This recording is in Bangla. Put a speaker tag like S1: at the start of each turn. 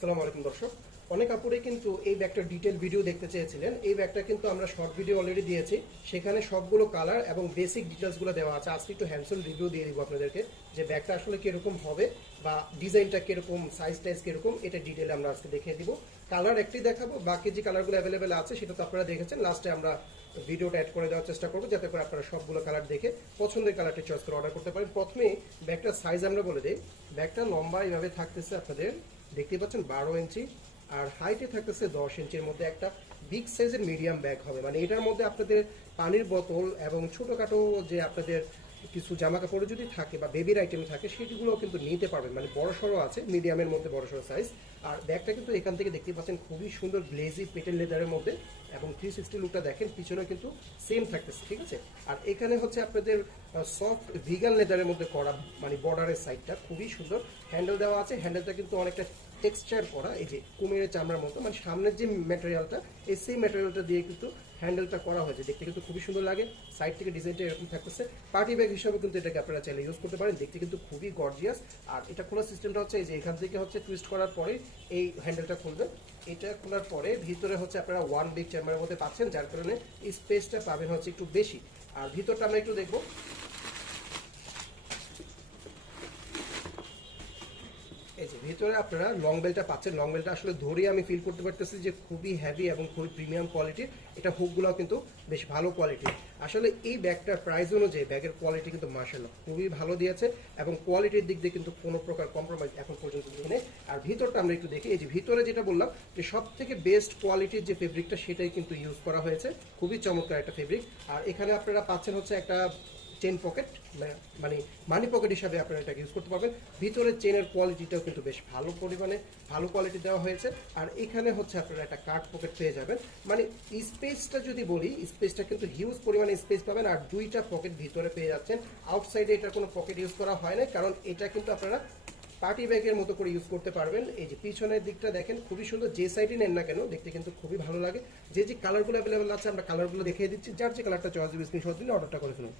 S1: আসসালামু আলাইকুম দর্শক। অনেক আপুরে কিন্তু এই ব্যাগটার ডিটেল ভিডিও দেখতে চেয়েছিলেন। এই ব্যাগটা কিন্তু আমরা শর্ট ভিডিও অলরেডি দিয়েছি। সেখানে সবগুলো কালার এবং বেসিক ডিটেলসগুলো দেওয়া আছে। আজকে একটু হ্যান্ডসন রিভিউ দিয়ে দিব আপনাদেরকে যে ব্যাগটা আসলে কীরকম হবে বা ডিজাইনটা কীরকম সাইজ টাইজ কীরকম, এটা ডিটেলে আমরা আজকে দেখিয়ে দিব। কালার একটি দেখাবো, বাকি যে কালারগুলো অ্যাভেলেবেল আছে সেটা তো আপনারা দেখেছেন। লাস্টে আমরা ভিডিওটা অ্যাড করে দেওয়ার চেষ্টা করব, যাতে করে আপনারা সবগুলো কালার দেখে পছন্দের কালারটি চয়েস করে অর্ডার করতে পারেন। প্রথমে ব্যাগটার সাইজ আমরা বলে দিই। ব্যাগটা লম্বা এইভাবে থাকতেছে আপনাদের দেখতে পাচ্ছেন বারো ইঞ্চি, আর হাইটে থাকতেছে দশ ইঞ্চির মধ্যে একটা বিগ সাইজের মিডিয়াম ব্যাগ হবে। মানে এটার মধ্যে আপনাদের পানির বোতল এবং ছোটোখাটো যে আপনাদের কিছু জামা কাপড় যদি থাকে বা বেবির আইটেম থাকে সেগুলো কিন্তু নিতে পারবেন। মানে বড় সড়ো আছে মিডিয়ামের মধ্যে বড় সড়ো সাইজ আর ব্যাগটা কিন্তু এখান থেকে দেখতে পাচ্ছেন, খুবই সুন্দর গ্লেজি পেটেল লেদারের মধ্যে এবং থ্রি সিক্সটি লুকটা দেখেন পিছনে কিন্তু সেম থাকতেছে, ঠিক আছে? আর এখানে হচ্ছে আপনাদের সফট ভিগান লেদারের মধ্যে করা মানে বর্ডারের সাইডটা খুবই সুন্দর। হ্যান্ডেল দেওয়া আছে হ্যান্ডেলটা কিন্তু অনেকটা টেক্সচার করা, এই যে কুমিরের চামড়ার মতো। মানে সামনের যে ম্যাটেরিয়ালটা এই সেই ম্যাটেরিয়ালটা দিয়ে কিন্তু হ্যান্ডেলটা করা হয়েছে। দেখতে কিন্তু খুবই সুন্দর লাগে। সাইড থেকে ডিজাইনটা এরকম থাকতেছে। পার্টি ব্যাগ হিসাবে কিন্তু এটাকে আপনারা চাইলে ইউজ করতে পারেন। দেখতে কিন্তু খুবই গর্জিয়াস আর এটা খোলার সিস্টেমটা হচ্ছে এই যে এখান থেকে হচ্ছে টুইস্ট করার পরে এই হ্যান্ডেলটা খুলবে এটা খোলার পরে ভিতরে হচ্ছে আপনারা ওয়ান বিগ চেম্বারের মধ্যে পাচ্ছেন, যার কারণে স্পেসটা পাবেন হচ্ছে একটু বেশি। আর ভিতরটা আমরা একটু দেখব এই যে ভিতরে আপনারা লং বেলটা পাচ্ছেন। লং বেলটা আসলে ধরেই আমি ফিল করতে পারতেছি যে খুবই হ্যাভি এবং খুবই প্রিমিয়াম কোয়ালিটির এটা হুকগুলোও কিন্তু বেশ ভালো কোয়ালিটির আসলে এই ব্যাগটার প্রাইস অনুযায়ী ব্যাগের কোয়ালিটি কিন্তু মার্শাল্লাহ খুবই ভালো দিয়েছে এবং কোয়ালিটির দিক দিয়ে কিন্তু কোনো প্রকার কম্প্রোমাইজ এখন পর্যন্ত নেই আর ভিতরটা আমরা একটু দেখি, এই যে ভিতরে যেটা বললাম যে সব থেকে বেস্ট কোয়ালিটির যে ফেব্রিকটা সেটাই কিন্তু ইউজ করা হয়েছে। খুবই চমৎকার একটা ফেব্রিক আর এখানে আপনারা পাচ্ছেন হচ্ছে একটা চেন পকেট মানে মানি পকেট হিসাবে আপনারা এটাকে ইউজ করতে পারবেন। ভিতরে চেনের কোয়ালিটিটাও কিন্তু বেশ ভালো পরিমাণে, ভালো কোয়ালিটি দেওয়া হয়েছে। আর এখানে হচ্ছে আপনারা একটা কার্ড পকেট পেয়ে যাবেন। মানে স্পেসটা যদি বলি স্পেসটা কিন্তু হিউজ পরিমাণে স্পেস পাবেন। আর দুইটা পকেট ভিতরে পেয়ে যাচ্ছেন। আউটসাইডে এটা কোনো পকেট ইউজ করা হয় না কারণ এটা কিন্তু আপনারা পার্টি ব্যাগের মতো করে ইউজ করতে পারবেন। এই যে পিছনের দিকটা দেখেন, খুবই সুন্দর। যে সাইডে নেন না কেন, দেখতে কিন্তু খুবই ভালো লাগে। যে যে কালারগুলো অ্যাভেলেবেল আছে, আমরা কালারগুলো দেখিয়ে দিচ্ছি। যার যে কালারটা চয়েস স্ক্রিনশট দিলে অর্ডারটা করে ফেলুন।